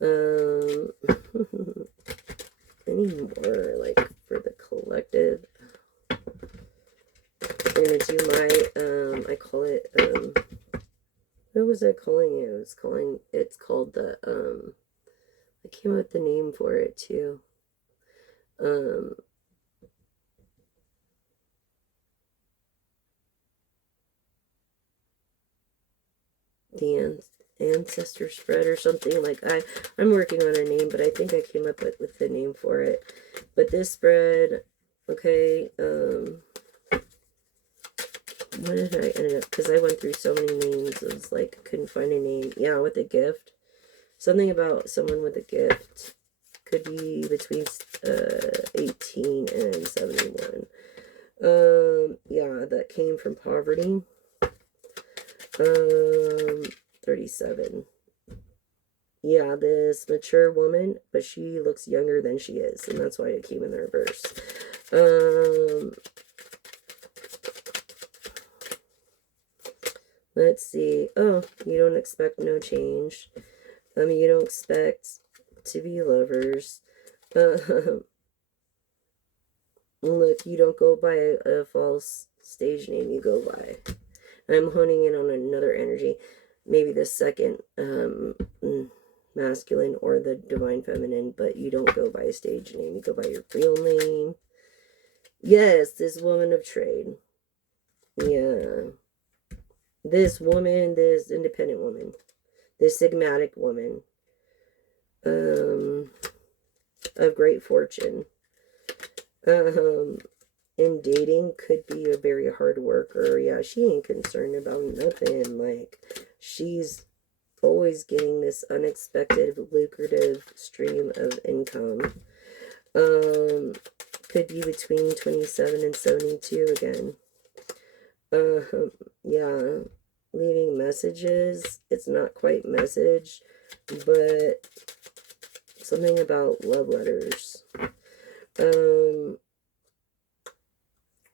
I need more, like, for the collective. I'm gonna do my, I call it, what was I calling it? It's called the, I came up with the name for it, too. Um, the ancestor spread or something. Like, I'm working on a name, but I think I came up with the name for it. But this spread, okay, what did I end up, because I went through so many names, it was like, I couldn't find a name. Yeah, with a gift. Something about someone with a gift. Could be between 18 and 71. Yeah, that came from poverty. 37. Yeah, this mature woman, but she looks younger than she is, and that's why it came in the reverse. Let's see. Oh, you don't expect no change. You don't expect to be lovers. Look, you don't go by a false stage name, you go by. I'm honing in on another energy. Maybe the second masculine or the divine feminine, but you don't go by a stage name, you go by your real name. Yes, this woman of trade. Yeah. This woman, this independent woman, this sigmatic woman, of great fortune. In dating could be a very hard worker. Yeah, she ain't concerned about nothing. Like, she's always getting this unexpected, lucrative stream of income. Could be between 27 and 72 again. Yeah, leaving messages. It's not quite message, but something about love letters.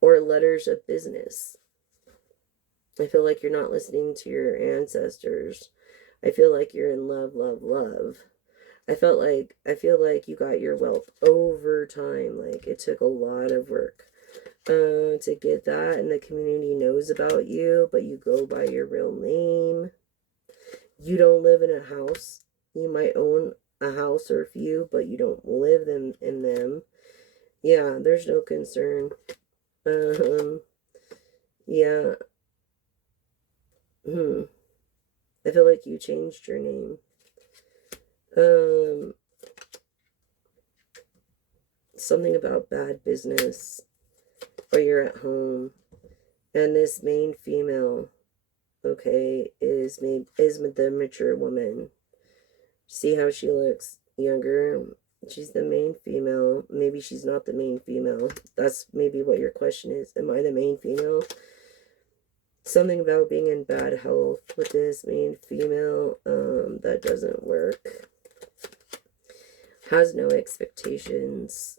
Or letters of business. I feel like you're not listening to your ancestors. I feel like you're in love, love, love. I feel like you got your wealth over time. Like, it took a lot of work to get that, and the community knows about you, but you go by your real name. You don't live in a house. You might own a house or a few, but you don't live in them. Yeah, there's no concern. Yeah. I feel like you changed your name. Something about bad business, or you're at home, and this main female, okay, is the mature woman. See how she looks younger? She's the main female. Maybe she's not the main female. That's maybe what your question is. Am I the main female? Something about being in bad health with this main female. That doesn't work. Has no expectations.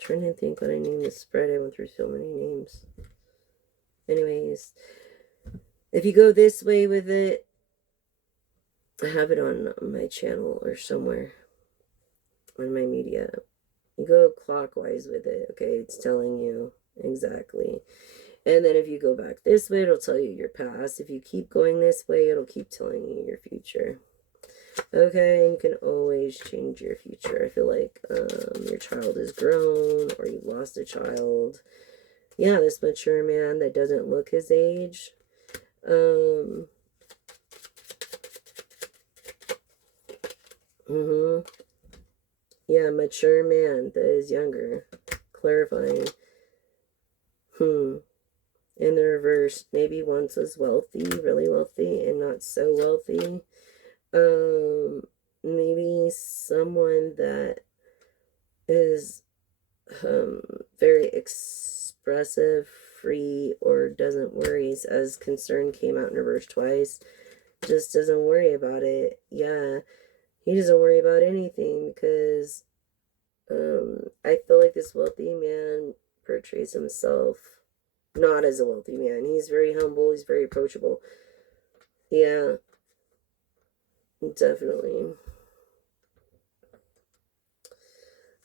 Trying to think when I named this spread. I went through so many names. Anyways, if you go this way with it, I have it on my channel or somewhere on my media. You go clockwise with it, okay? It's telling you exactly. And then if you go back this way, it'll tell you your past. If you keep going this way, it'll keep telling you your future. Okay, you can always change your future. I feel like your child is grown, or you've lost a child. Yeah, this mature man that doesn't look his age. Yeah, mature man that is younger. Clarifying. In the reverse, maybe once was wealthy, really wealthy, and not so wealthy. Maybe someone that is very expressive, free, or doesn't worry, as concern came out in reverse twice. Just doesn't worry about it. Yeah, he doesn't worry about anything because I feel like this wealthy man portrays himself Not as a wealthy man. He's very humble. He's very approachable. Yeah, definitely.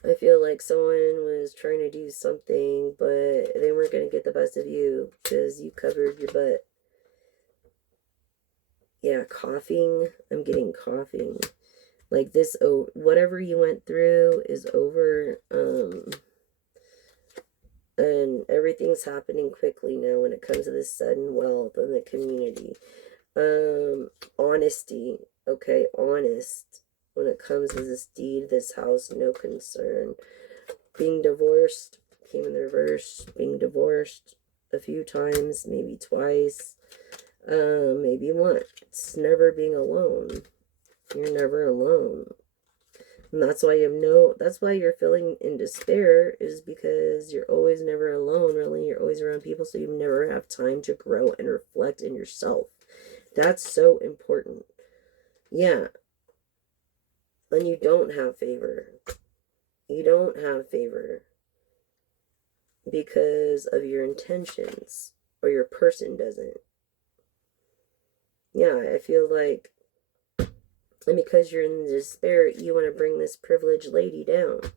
I feel like someone was trying to do something, but they weren't going to get the best of you because you covered your butt. Yeah, coughing. I'm getting coughing. Like this, oh, whatever you went through is over. And everything's happening quickly now when it comes to this sudden wealth in the community. Honesty. Okay, honest. When it comes to this deed, this house, no concern. Being divorced came in the reverse. Being divorced a few times, maybe twice, maybe once. Never being alone. You're never alone. And that's why that's why you're feeling in despair, is because you're always never alone, really. You're always around people, so you never have time to grow and reflect in yourself. That's so important. Yeah. And you don't have favor. You don't have favor because of your intentions, or your person doesn't. Yeah, I feel like, and because you're in despair, you want to bring this privileged lady down.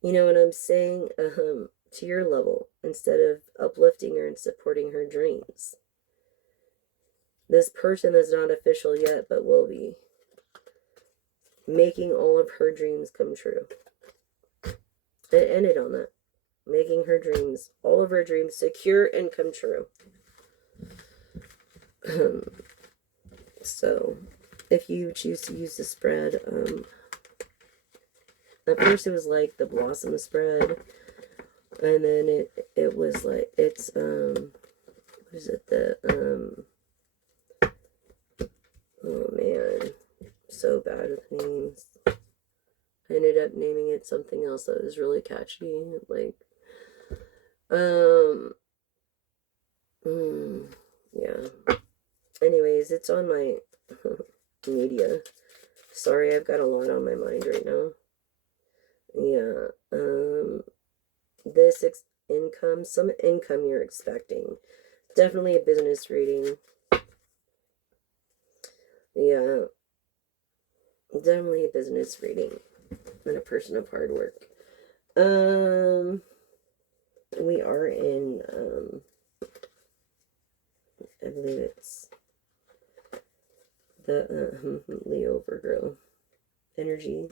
You know what I'm saying? To your level, instead of uplifting her and supporting her dreams. This person is not official yet, but will be. Making all of her dreams come true. It ended on that. Making her dreams, all of her dreams, secure and come true. So, if you choose to use the spread, at first it was like the blossom spread, and then it was like, it's what is it, oh man, so bad with names. I ended up naming it something else that was really catchy, like yeah. Anyways, it's on my media. Sorry, I've got a lot on my mind right now. Yeah. This income, some income you're expecting. Definitely a business reading. Yeah. Definitely a business reading. And a person of hard work. We are in, I believe it's the Leo Virgo energy.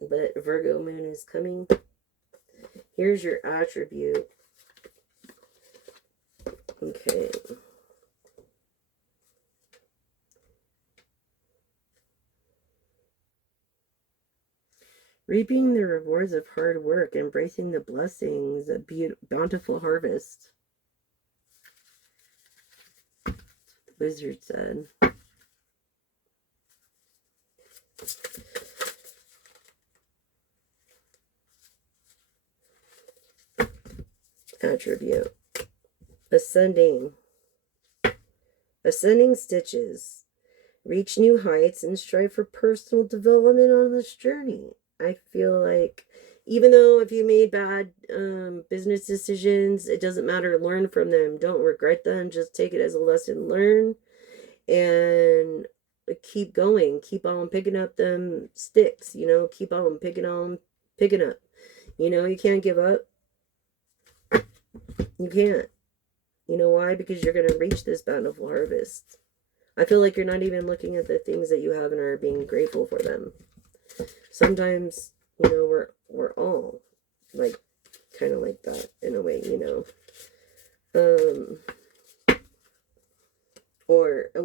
But Virgo moon is coming. Here's your attribute. Okay. Reaping the rewards of hard work, embracing the blessings, a bountiful harvest. The wizard said. Attribute. Ascending stitches. Reach new heights and strive for personal development on this journey. I feel like, even though if you made bad business decisions, it doesn't matter. Learn from them. Don't regret them. Just take it as a lesson learned and keep going. Keep on picking up them sticks, keep on picking up. You can't give up. You can't. You know why? Because you're going to reach this bountiful harvest. I feel like you're not even looking at the things that you have and are being grateful for them. Sometimes, we're all like kind of like that in a way, and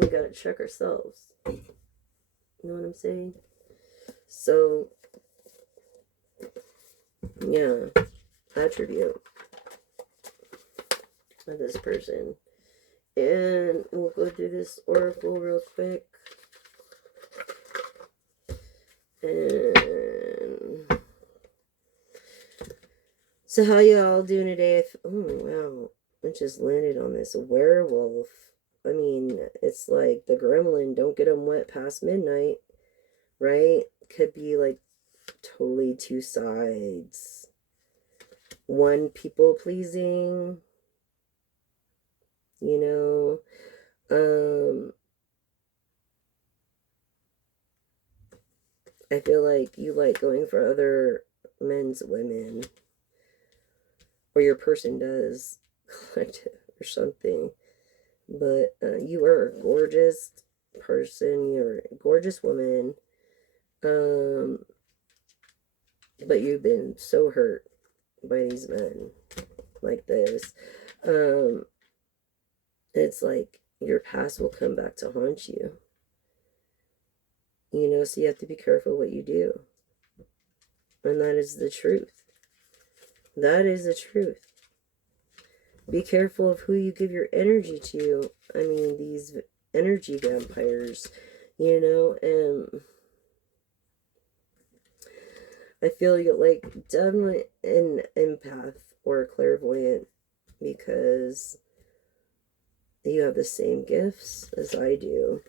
we gotta check ourselves. You know what I'm saying? So, yeah, attribute of this person. And we'll go through this oracle real quick. And so how y'all doing today? Oh, wow. I just landed on this werewolf. I mean, it's like the gremlin, don't get them wet past midnight, right? Could be like totally two sides. one, people pleasing, you know. I feel like you like going for other men's women, or your person does, or something. But you are a gorgeous person. You're a gorgeous woman. But you've been so hurt by these men like this. Um, it's like your past will come back to haunt you. You know, so you have to be careful what you do. And that is the truth. That is the truth. Be careful of who you give your energy to. I mean, these energy vampires, you know, and I feel you're like definitely an empath or a clairvoyant because you have the same gifts as I do.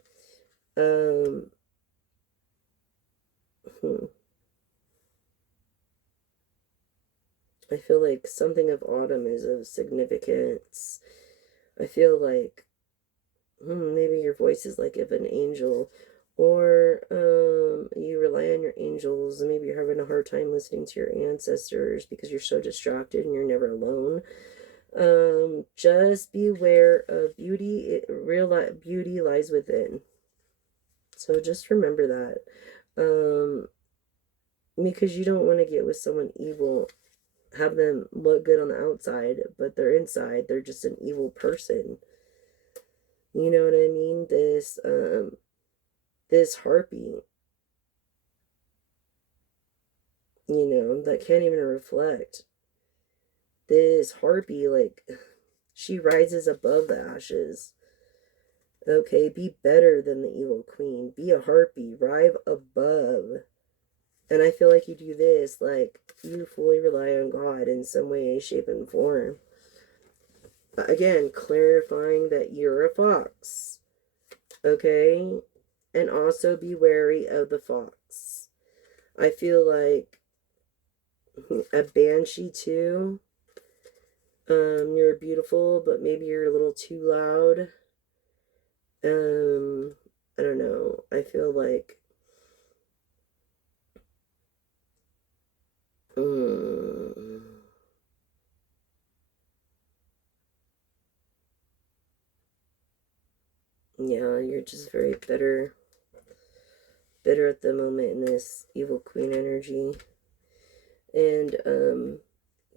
I feel like something of autumn is of significance. I feel like maybe your voice is like of an angel, or you rely on your angels, and maybe you're having a hard time listening to your ancestors because you're so distracted and you're never alone. Just beware of beauty. Beauty lies within. So just remember that. Because you don't want to get with someone evil, have them look good on the outside, but they're inside, they're just an evil person. You know what I mean? This harpy, you know, that can't even reflect. This harpy, like, she rises above the ashes. Okay, be better than the evil queen. Be a harpy, rise above. And I feel like you do this, like, you fully rely on God in some way, shape, and form. Again, clarifying that you're a fox. Okay? And also be wary of the fox. I feel like a banshee too. You're beautiful, but maybe you're a little too loud. I don't know. I feel like yeah, you're just very bitter at the moment in this evil queen energy. And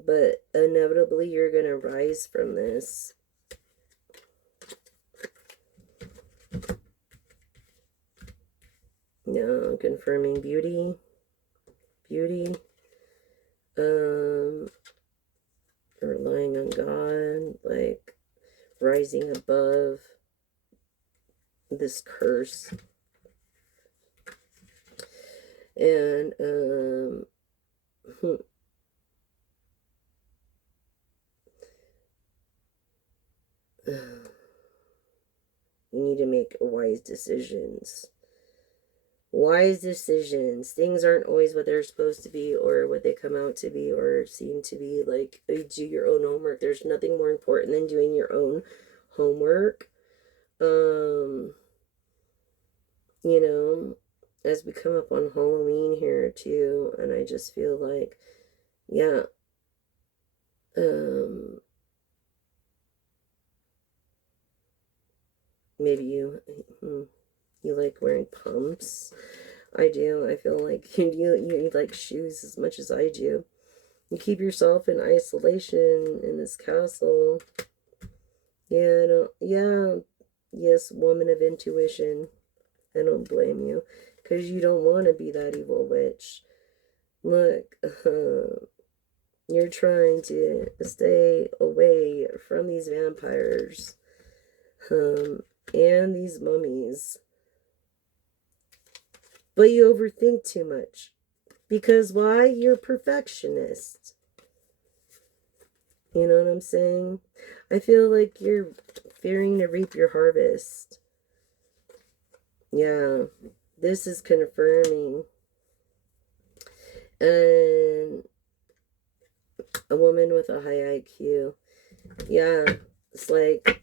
but inevitably you're gonna rise from this. Yeah, confirming beauty. Relying on God, like rising above this curse. And you need to make wise decisions. Wise decisions. Things aren't always what they're supposed to be or what they come out to be or seem to be. Like, you do your own homework. There's nothing more important than doing your own homework. You know, as we come up on Halloween here too, and I just feel like, yeah, maybe you like wearing pumps. I do. I feel like you like shoes as much as I do. You keep yourself in isolation in this castle. Yeah, I don't, yeah, yes, woman of intuition. I don't blame you, because you don't want to be that evil witch. Look, you're trying to stay away from these vampires, and these mummies. But you overthink too much. Because why? You're a perfectionist. You know what I'm saying? I feel like you're fearing to reap your harvest. Yeah, this is confirming. And A woman with a high IQ. Yeah, it's like,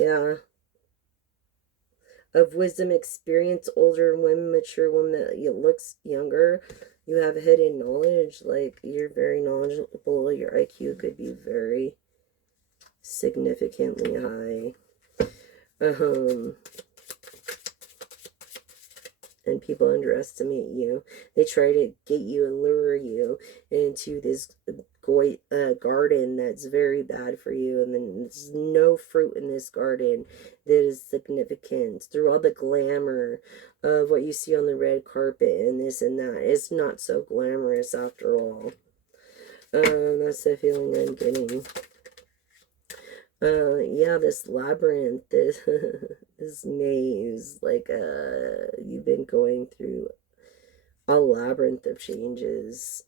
yeah. Of wisdom, experience, older women, mature woman that looks younger. You have hidden knowledge. Like, you're very knowledgeable. Your IQ could be very significantly high. And people underestimate you. They try to get you and lure you into this garden that's very bad for you, and then there's no fruit in this garden that is significant. Through all the glamour of what you see on the red carpet and this and that, it's not so glamorous after all. That's the feeling I'm getting. Yeah, this labyrinth, this this maze, like you've been going through a labyrinth of changes,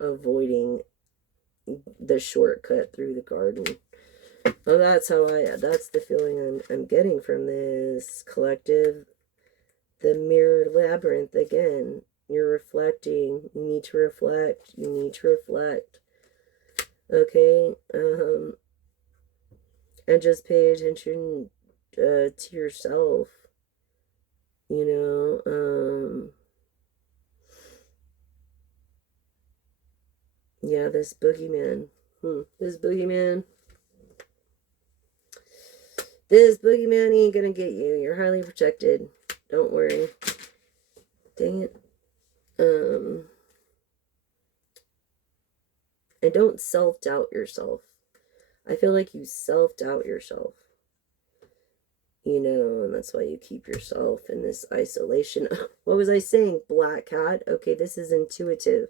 avoiding the shortcut through the garden. Well, that's the feeling I'm getting from this collective. The mirror labyrinth again. You're reflecting. You need to reflect. You need to reflect. Okay? And just pay attention to yourself. Yeah, this boogeyman. This boogeyman. This boogeyman ain't gonna get you. You're highly protected. Don't worry. Dang it. And don't self-doubt yourself. I feel like you self-doubt yourself. And that's why you keep yourself in this isolation. What was I saying? Black cat? Okay, this is intuitive.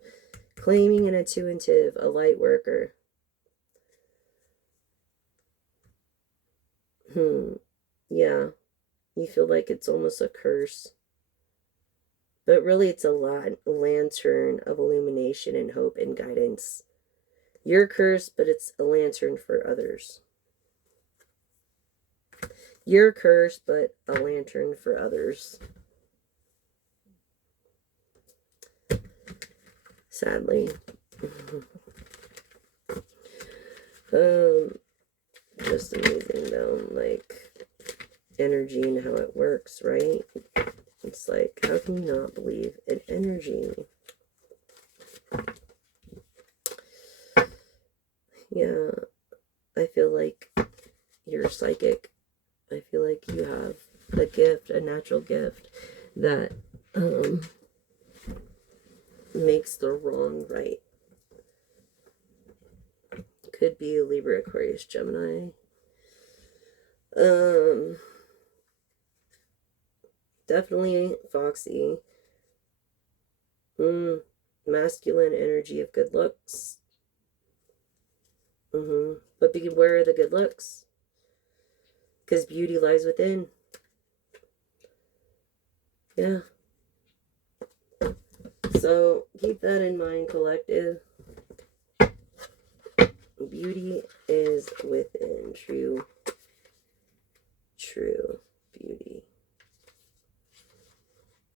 Claiming an intuitive, a light worker. Yeah. You feel like it's almost a curse. But really it's a lantern of illumination and hope and guidance. You're cursed, but it's a lantern for others. You're cursed, but a lantern for others. Sadly. Just amazing though, like energy and how it works, right? It's like, how can you not believe in energy? Yeah, I feel like you're psychic. I feel like you have a gift, a natural gift that makes the wrong right. Could be a Libra, Aquarius, Gemini. Definitely foxy. Masculine energy of good looks. But beware of the good looks, because beauty lies within. Yeah. So keep that in mind, collective. Beauty is within. True beauty.